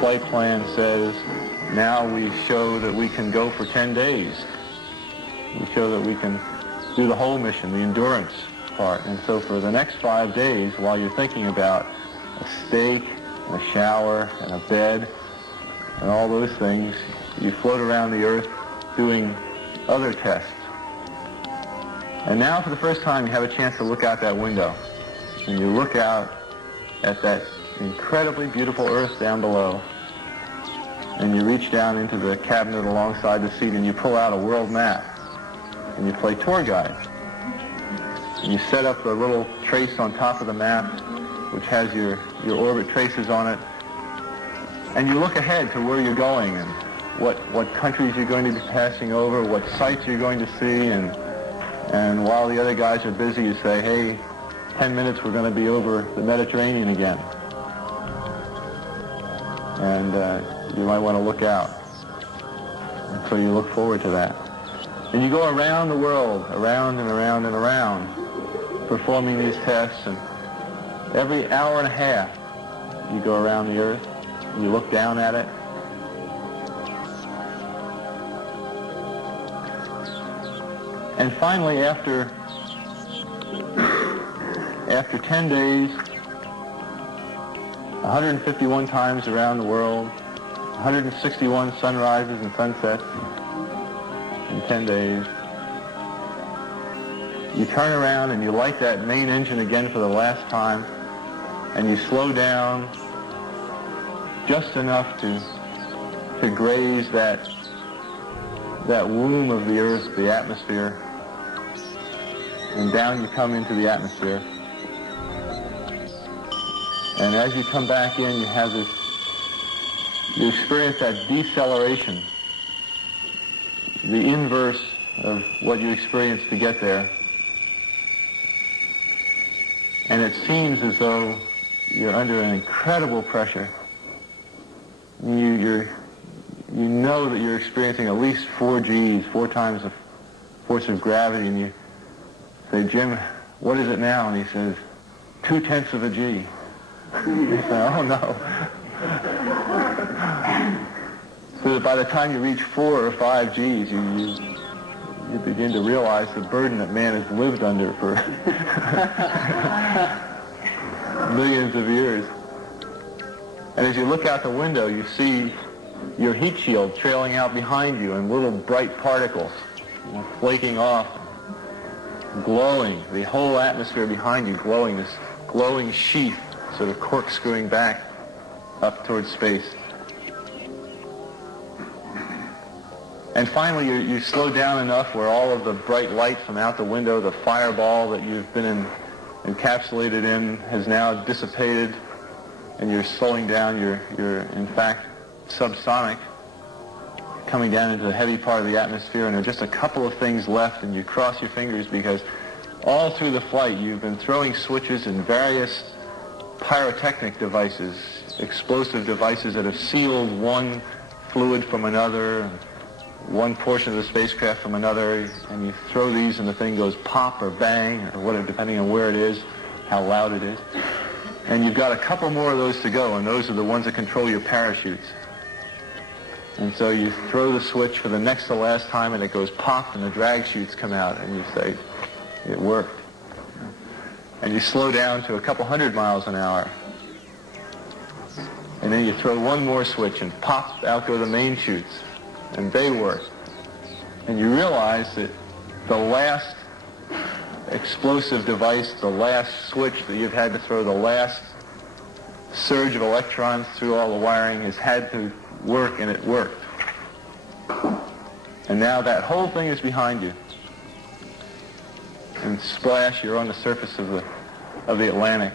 flight plan says, now we show that we can go for 10 days. We show that we can do the whole mission, the endurance part. And so for the next 5 days, while you're thinking about a steak and a shower and a bed and all those things, you float around the Earth doing other tests. And now for the first time you have a chance to look out that window. And you look out at that incredibly beautiful Earth down below. And you reach down into the cabinet alongside the seat and you pull out a world map. And you play tour guide. And you set up the little trace on top of the map, which has your orbit traces on it. And you look ahead to where you're going and what countries you're going to be passing over, what sights you're going to see. And while the other guys are busy, you say, hey, 10 minutes, we're going to be over the Mediterranean again. And you might want to look out. And so you look forward to that. And you go around the world, around and around and around, performing these tests. And every hour and a half, you go around the Earth, and you look down at it. And finally, after 10 days, 151 times around the world, 161 sunrises and sunsets in 10 days, you turn around and you light that main engine again for the last time, and you slow down just enough to graze that womb of the Earth, the atmosphere, and down you come into the atmosphere. And as you come back in, you have this, you experience that deceleration, the inverse of what you experienced to get there. And it seems as though you're under an incredible pressure. You know that you're experiencing at least 4 Gs, 4 times the force of gravity, and you say, Jim, what is it now? And he says, 2/10 of a G. You say, oh no. So that by the time you reach 4 or 5 Gs, you begin to realize the burden that man has lived under for millions of years. And as you look out the window, you see your heat shield trailing out behind you and little bright particles flaking off, glowing, the whole atmosphere behind you glowing, this glowing sheath sort of corkscrewing back up towards space. And finally, you slow down enough where all of the bright light from out the window, the fireball that you've been encapsulated in, has now dissipated, and you're slowing down. You're in fact subsonic, coming down into the heavy part of the atmosphere, and there are just a couple of things left, and you cross your fingers because all through the flight you've been throwing switches and various pyrotechnic devices, explosive devices that have sealed one fluid from another, one portion of the spacecraft from another, and you throw these and the thing goes pop or bang or whatever, depending on where it is, how loud it is. And you've got a couple more of those to go, and those are the ones that control your parachutes. And so you throw the switch for the next to last time, and it goes pop, and the drag chutes come out, and you say, it worked. And you slow down to a couple 100 miles an hour. And then you throw one more switch, and pop, out go the main chutes. And they work. And you realize that the last explosive device, the last switch that you've had to throw, the last surge of electrons through all the wiring has had to work, and it worked. And now that whole thing is behind you. And splash, you're on the surface of the Atlantic.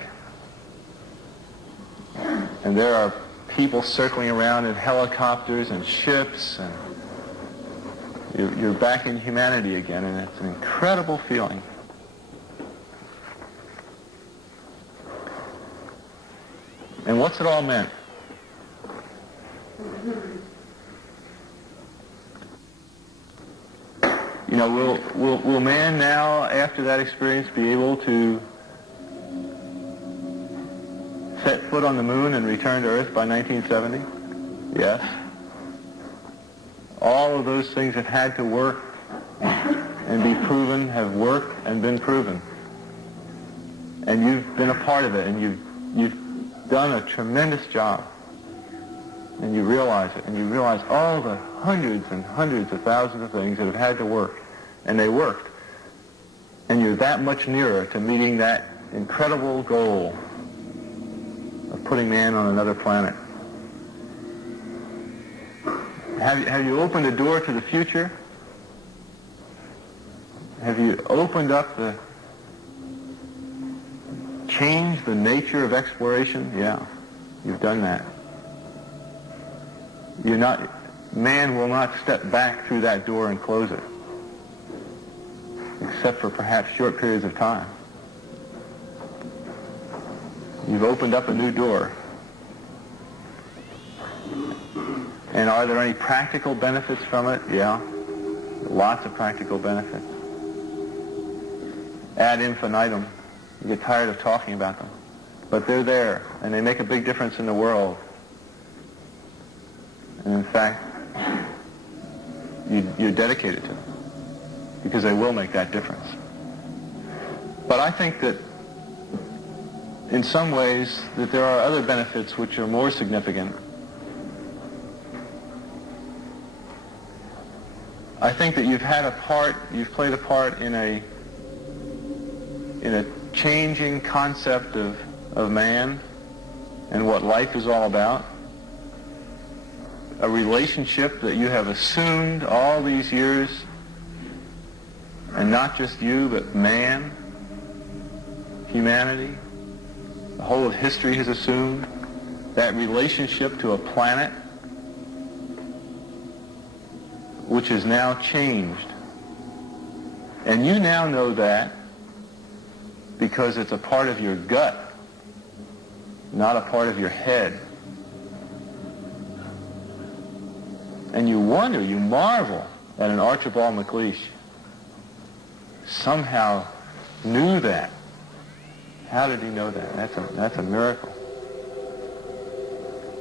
And there are people circling around in helicopters and ships, and you're back in humanity again, and it's an incredible feeling. And what's it all meant? You know, will man now, after that experience, be able to set foot on the moon and return to Earth by 1970? Yes. All of those things that had to work and be proven have worked and been proven. And you've been a part of it, and you've done a tremendous job. And you realize it, and you realize all the hundreds and hundreds of thousands of things that have had to work, and they worked. And you're that much nearer to meeting that incredible goal of putting man on another planet. Have you opened a door to the future? Have you opened up changed the nature of exploration? Yeah, you've done that. Man will not step back through that door and close it, except for perhaps short periods of time. You've opened up a new door. And are there any practical benefits from it? Yeah, lots of practical benefits. Ad infinitum. You get tired of talking about them. But they're there, and they make a big difference in the world. And in fact, you're dedicated to them, because they will make that difference. But I think that in some ways that there are other benefits which are more significant. I think that you've played a part in a changing concept of man and what life is all about. A relationship that you have assumed all these years, and not just you, but man, humanity, the whole of history has assumed that relationship to a planet which is now changed. And you now know that because it's a part of your gut, not a part of your head. And you wonder, you marvel at an Archibald MacLeish somehow knew that. How did he know that? That's a miracle.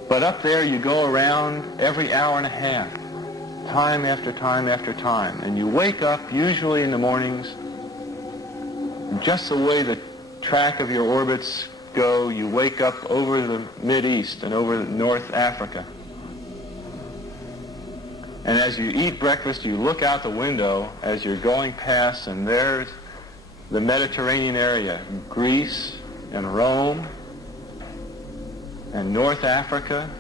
But up there you go around every hour and a half, time after time after time, and you wake up usually in the mornings, just the way the track of your orbits go, you wake up over the Mideast and over North Africa. And as you eat breakfast, you look out the window as you're going past, and there's the Mediterranean area, Greece and Rome and North Africa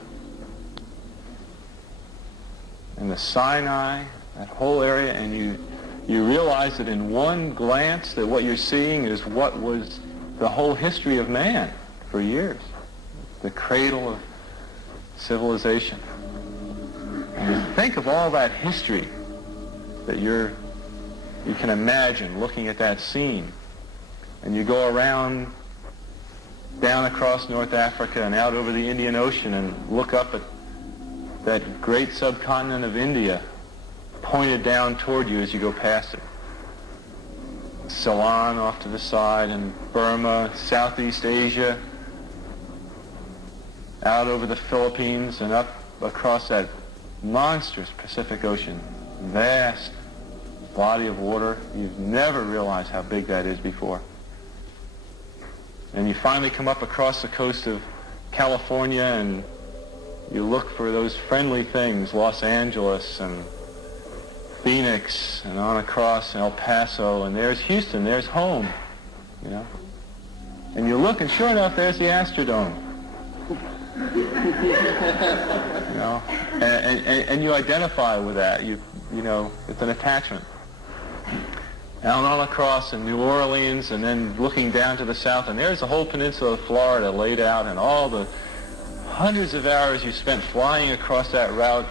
and the Sinai, that whole area, and you realize that in one glance that what you're seeing is what was the whole history of man for years, the cradle of civilization. And you think of all that history that you can imagine looking at that scene, and you go around down across North Africa and out over the Indian Ocean and look up at that great subcontinent of India pointed down toward you as you go past it. Ceylon off to the side, and Burma, Southeast Asia, out over the Philippines and up across that monstrous Pacific Ocean, vast body of water. You've never realized how big that is before. And you finally come up across the coast of California, and you look for those friendly things, Los Angeles and Phoenix, and on across El Paso, and there's Houston, there's home, you know. And you look, and sure enough, there's the Astrodome. You know, and you identify with that. You know, it's an attachment. Out all across in New Orleans, and then looking down to the south, and there's the whole peninsula of Florida laid out, and all the hundreds of hours you spent flying across that route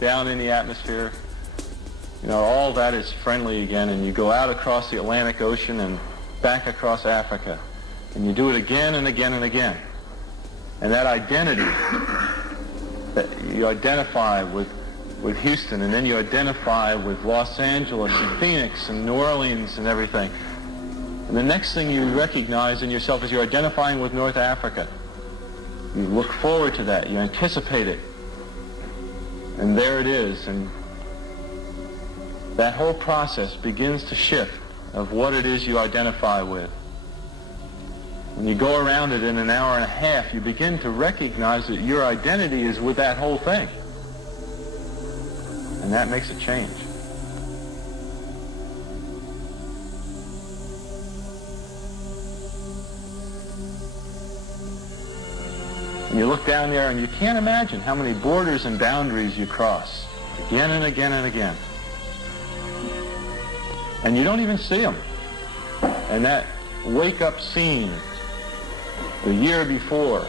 down in the atmosphere. You know, all that is friendly again, and you go out across the Atlantic Ocean and back across Africa, and you do it again and again and again. And that identity, that you identify with Houston, and then you identify with Los Angeles and Phoenix and New Orleans and everything. And the next thing you recognize in yourself is you're identifying with North Africa. You look forward to that. You anticipate it. And there it is, and that whole process begins to shift of what it is you identify with. When you go around it in an hour and a half, you begin to recognize that your identity is with that whole thing. And that makes a change. And you look down there and you can't imagine how many borders and boundaries you cross again and again and again. And you don't even see them. And that wake-up scene the year before,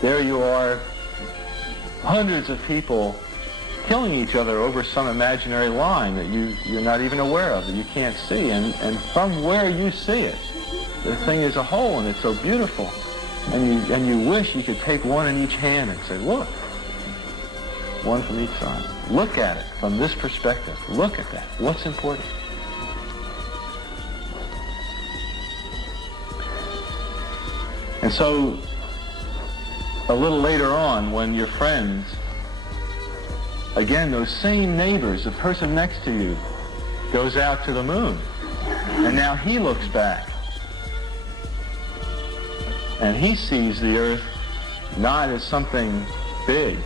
there you are, hundreds of people killing each other over some imaginary line that you're not even aware of, that you can't see. And from where you see it, the thing is a whole, and it's so beautiful. And you wish you could take one in each hand and say, look, one from each side. Look at it from this perspective. Look at that. What's important? And so, a little later on, when your friends, again, those same neighbors, the person next to you, goes out to the moon, and now he looks back, and he sees the Earth not as something big,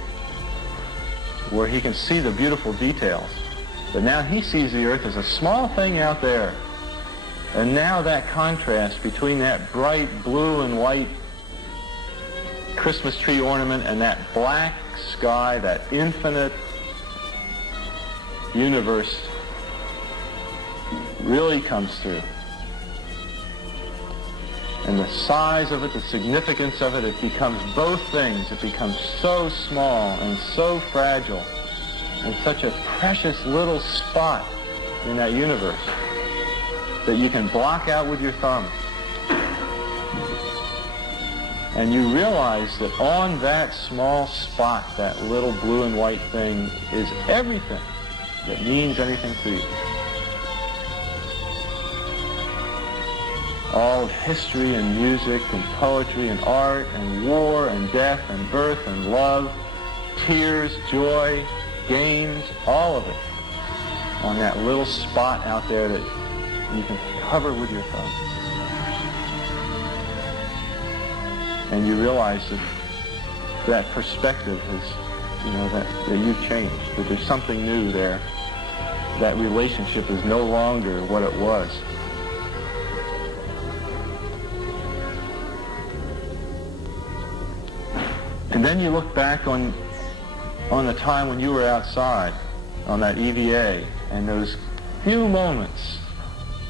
where he can see the beautiful details, but now he sees the Earth as a small thing out there. And now that contrast between that bright blue and white Christmas tree ornament and that black sky, that infinite universe, really comes through. And the size of it, the significance of it, it becomes both things. It becomes so small and so fragile and such a precious little spot in that universe that you can block out with your thumb. And you realize that on that small spot, that little blue and white thing, is everything that means anything to you. All of history and music and poetry and art and war and death and birth and love, tears, joy, games, all of it on that little spot out there that you can cover with your thumb. And you realize that that perspective is, that you've changed, that there's something new there. That relationship is no longer what it was. And then you look back on the time when you were outside on that EVA and those few moments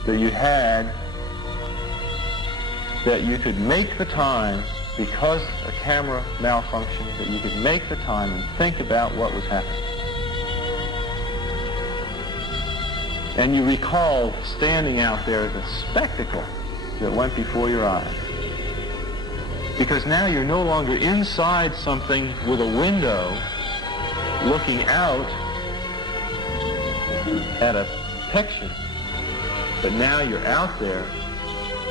that you had that you could make the time, because a camera malfunctioned, that you could make the time and think about what was happening. And you recall standing out there, the spectacle that went before your eyes. Because now you're no longer inside something with a window looking out at a picture, but now you're out there,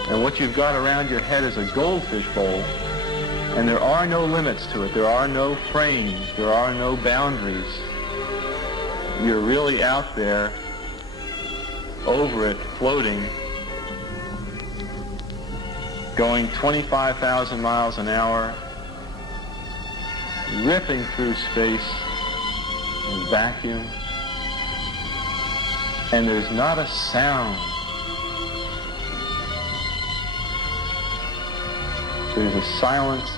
and what you've got around your head is a goldfish bowl, and there are no limits to it. There are no frames. There are no boundaries. You're really out there, over it, floating, going 25,000 miles an hour, ripping through space and vacuum, and there's not a sound. There's a silence,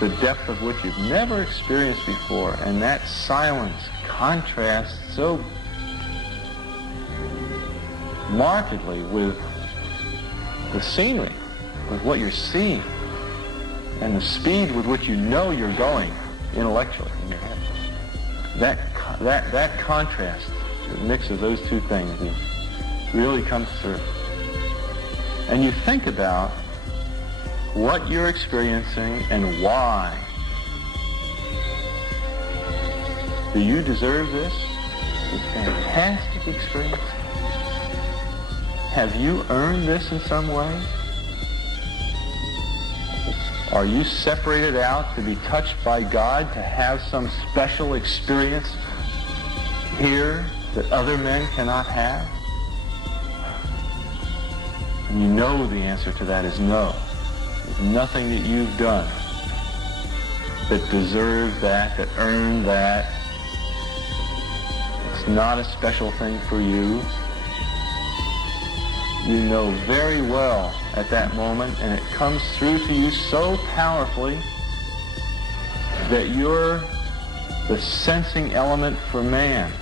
the depth of which you've never experienced before, and that silence contrasts so markedly with the scenery, with what you're seeing, and the speed with which you know you're going intellectually in your head. That contrast, the mix of those two things, really comes through. And you think about what you're experiencing and why. Do you deserve this fantastic experience? Have you earned this in some way? Are you separated out to be touched by God, to have some special experience here that other men cannot have? And you know the answer to that is no. There's nothing that you've done that deserves that, that earned that. It's not a special thing for you. You know very well at that moment, and it comes through to you so powerfully that you're the sensing element for man.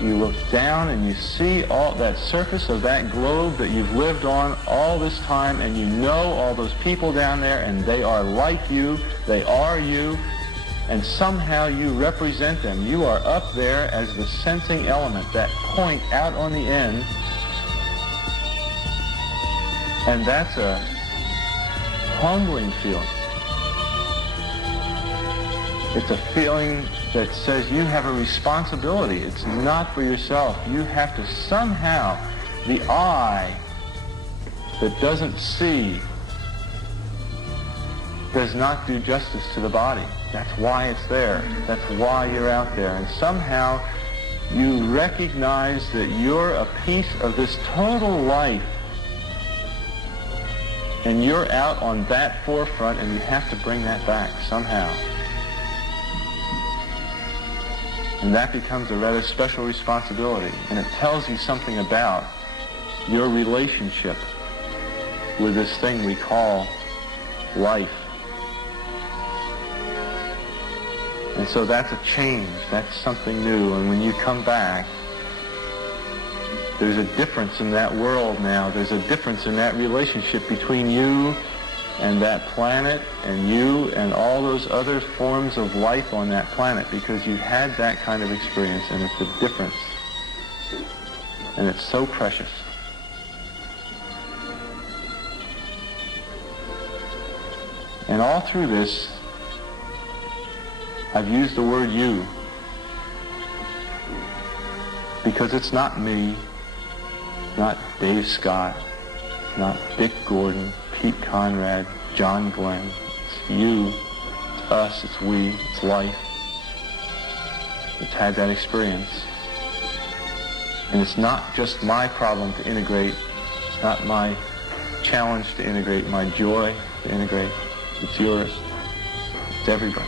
You look down and you see all that surface of that globe that you've lived on all this time, and you know all those people down there, and they are like you, they are you, and somehow you represent them. You are up there as the sensing element, that point out on the end. And that's a humbling feeling. It's a feeling that says you have a responsibility. It's not for yourself. You have to somehow, the eye that doesn't see does not do justice to the body. That's why it's there. That's why you're out there. And somehow you recognize that you're a piece of this total life. And you're out on that forefront, and you have to bring that back somehow. And that becomes a rather special responsibility. And it tells you something about your relationship with this thing we call life. And so that's a change. That's something new. And when you come back, there's a difference in that world now. There's a difference in that relationship between you and that planet and you and all those other forms of life on that planet, because you've had that kind of experience, and it's a difference. And it's so precious. And all through this, I've used the word you, because it's not me, not Dave Scott, not Dick Gordon, Pete Conrad, John Glenn. It's you, it's us, it's we, it's life. It's had that experience. And it's not just my problem to integrate. It's not my challenge to integrate, my joy to integrate. It's yours. It's everybody's.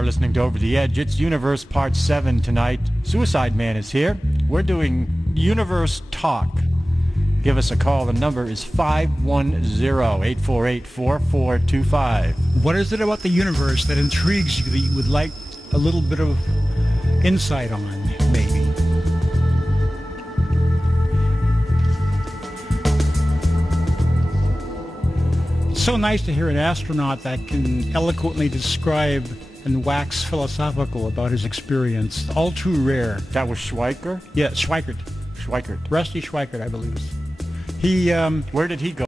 are listening to Over the Edge. It's Universe Part 7 tonight. Suicide Man is here. We're doing Universe Talk. Give us a call. The number is 510-848-4425. What is it about the universe that intrigues you that you would like a little bit of insight on, maybe? It's so nice to hear an astronaut that can eloquently describe and wax philosophical about his experience. All too rare. That was Schweickart? Yeah, Schweickart. Schweickart. Rusty Schweickart, I believe. He, where did he go?